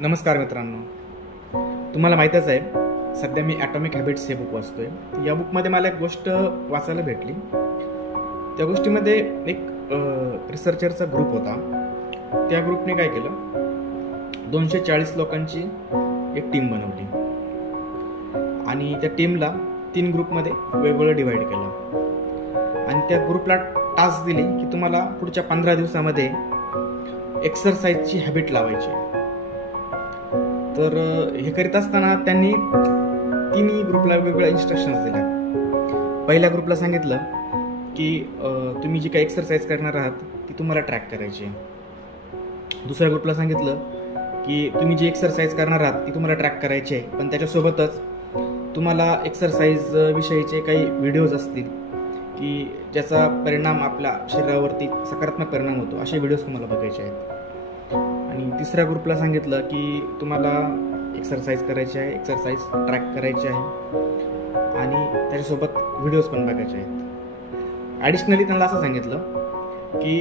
नमस्कार मित्रांनो, तुम्हाला माहीतच आहे सध्या मी ॲटॉमिक हॅबिट्स हे बुक वाचतोय. या बुकमध्ये मला एक गोष्ट वाचायला भेटली. त्या गोष्टीमध्ये एक रिसर्चरचा ग्रुप होता. त्या ग्रुपने काय केलं, 240 लोकांची एक टीम बनवली आणि त्या टीमला 3 ग्रुपमध्ये वेगवेगळं डिवाइड केलं आणि त्या ग्रुपला टास्क दिली की तुम्हाला पुढच्या 15 दिवसामध्ये एक्सरसाइजची हॅबिट लावायची. तर हे करीत असताना त्यांनी तिन्ही ग्रुपला वेगवेगळ्या इन्स्ट्रक्शन्स दिल्या. पहिल्या ग्रुपला सांगितलं की तुम्ही जी काही एक्सरसाइज करणार आहात ती तुम्हाला ट्रॅक करायची आहे. दुसऱ्या ग्रुपला सांगितलं की तुम्ही जी एक्सरसाइज करणार आहात ती तुम्हाला ट्रॅक करायची आहे, पण त्याच्यासोबतच तुम्हाला एक्सरसाइज विषयीचे काही व्हिडिओज असतील की ज्याचा परिणाम आपल्या शरीरावरती सकारात्मक परिणाम होतो, असे व्हिडिओज तुम्हाला बघायचे आहेत. आणि तिसऱ्या ग्रुपला सांगितलं की तुम्हाला एक्सरसाइज करायची आहे, एक्सरसाइज ट्रॅक करायची आहे आणि त्याच्यासोबत व्हिडिओज पण बघायचे आहेत. ॲडिशनली त्यांना असं सांगितलं की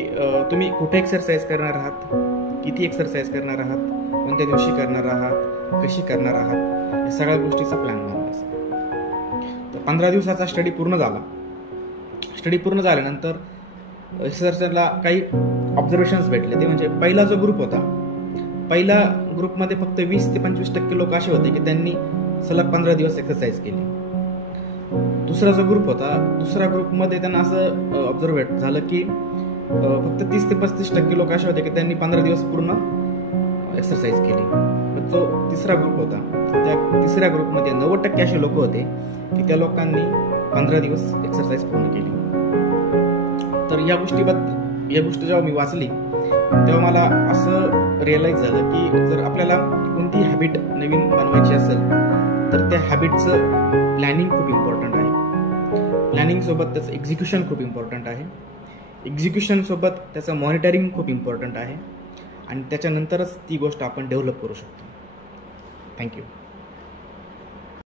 तुम्ही कुठे एक्सरसाइज करणार आहात, किती एक्सरसाइज करणार आहात, कोणत्या दिवशी करणार आहात, कशी करणार आहात, या सगळ्या गोष्टीचा प्लॅन बनवायचा. तर 15 दिवसाचा स्टडी पूर्ण झाला. स्टडी पूर्ण झाल्यानंतर रिसर्चरला काही ऑब्झर्वेशन्स भेटले. ते म्हणजे पहिला जो ग्रुप होता, पहिल्या ग्रुपमध्ये फक्त 20 ते 25% लोक असे होते की त्यांनी सलग 15 दिवस एक्सरसाइज केली. दुसरा जो ग्रुप होता, दुसऱ्या ग्रुपमध्ये त्यांना असं ऑब्झर्व झालं की फक्त 30 ते 35% लोक असे होते की त्यांनी 15 दिवस पूर्ण एक्सरसाइज केली. जो तिसरा ग्रुप होता, त्या तिसऱ्या ग्रुपमध्ये 90% असे लोक होते की त्या लोकांनी 15 दिवस एक्सरसाइज पूर्ण केली. तर या गोष्ट जेव्हा मी वाचली तेव्हा मला असं रिअलाइज झालं की जर आपल्याला कोणती हॅबिट नवीन बनवायची असेल तर त्या हॅबिटचं प्लॅनिंग खूप इम्पॉर्टंट आहे. प्लॅनिंगसोबत त्याचं एक्झिक्युशन खूप इम्पॉर्टंट आहे. एक्झिक्युशनसोबत त्याचं मॉनिटरिंग खूप इम्पॉर्टंट आहे आणि त्याच्यानंतरच ती गोष्ट आपण डेव्हलप करू शकतो. थँक्यू.